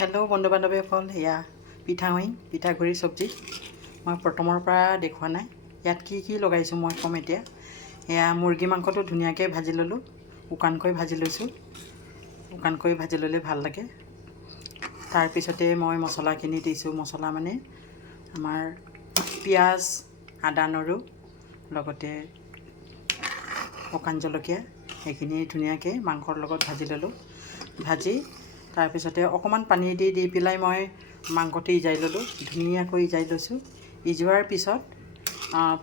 Hello' বন্ধু বান্ধৱীসকল, এয়া পিঠাগুড়ি চব্জি মই প্ৰথমৰ পৰা দেখুওৱা নাই। ইয়াত কি কি লগাইছোঁ মই ক'ম এতিয়া। এয়া মুৰ্গী মাংসটো ধুনীয়াকৈ ভাজি ল'লোঁ, শুকানকৈ ভাজি লৈছোঁ। শুকানকৈ ভাজি ল'লে ভাল লাগে। তাৰপিছতে মই মছলাখিনি দিছোঁ। মছলা মানে আমাৰ পিঁয়াজ, আদা নহৰু, লগতে শুকান জলকীয়া, সেইখিনি ধুনীয়াকৈ মাংসৰ লগত ভাজি ল'লোঁ। ভাজি তাৰপিছতে অকণমান পানী দি পেলাই মই মাংসটো সিজাই ল'লোঁ। ধুনীয়াকৈ সিজাই লৈছোঁ। সিজোৱাৰ পিছত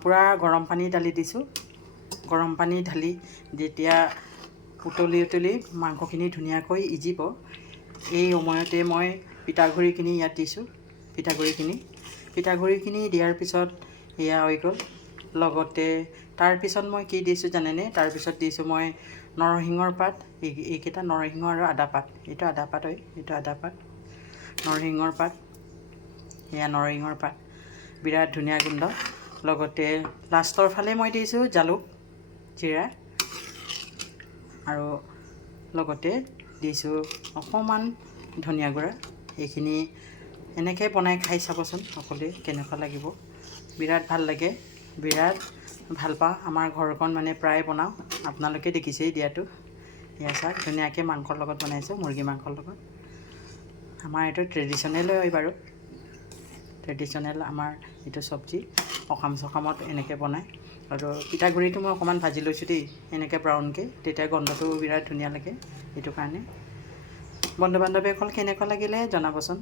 পূৰা গৰম পানী ঢালি দিছোঁ। গৰম পানী ঢালি যেতিয়া উতলি মাংসখিনি ধুনীয়াকৈ সিজিব, এই সময়তে মই পিঠাগুড়িখিনি ইয়াত দিছোঁ। পিঠাগুড়িখিনি দিয়াৰ পিছত এয়া হৈ গ'ল। লগতে তাৰপিছত মই কি দিছোঁ জানেনে? তাৰপিছত দিছোঁ মই নৰসিংহৰ পাত। এইকেইটা নৰসিংহ আৰু আদা পাত। এইটো আদা পাত হয়, এইটো আদা পাত। নৰসিংহৰ পাত, এয়া নৰসিংহৰ পাত, বিৰাট ধুনীয়া গোন্ধ। লগতে লাষ্টৰ ফালে মই দিছোঁ জালুক, জিৰা, আৰু লগতে দিছোঁ অকণমান ধনিয়া গুড়া। এইখিনি এনেকৈ বনাই খাই চাবচোন সকলোৱে, কেনেকুৱা লাগিব। বিৰাট ভাল লাগে, বিৰাট ভাল পাওঁ। আমাৰ ঘৰখন মানে প্ৰায় বনাওঁ, আপোনালোকে দেখিছেই দিয়াটো। এয়া চাওক, ধুনীয়াকৈ মাংসৰ লগত বনাইছোঁ, মুৰ্গী মাংসৰ লগত। আমাৰ এইটো ট্ৰেডিশ্যনেল হয় বাৰু, ট্ৰেডিশ্যনেল আমাৰ এইটো চব্জি। সকাম চকামত এনেকৈ বনায়। আৰু পিঠাগুড়িটো মই অকণমান ভাজি লৈছোঁ দেই, এনেকৈ ব্ৰাউনকৈ, তেতিয়া গন্ধটো বিৰাট ধুনীয়া লাগে। সেইটো কাৰণে বন্ধু বান্ধৱীসকল কেনেকুৱা লাগিলে জনাবচোন।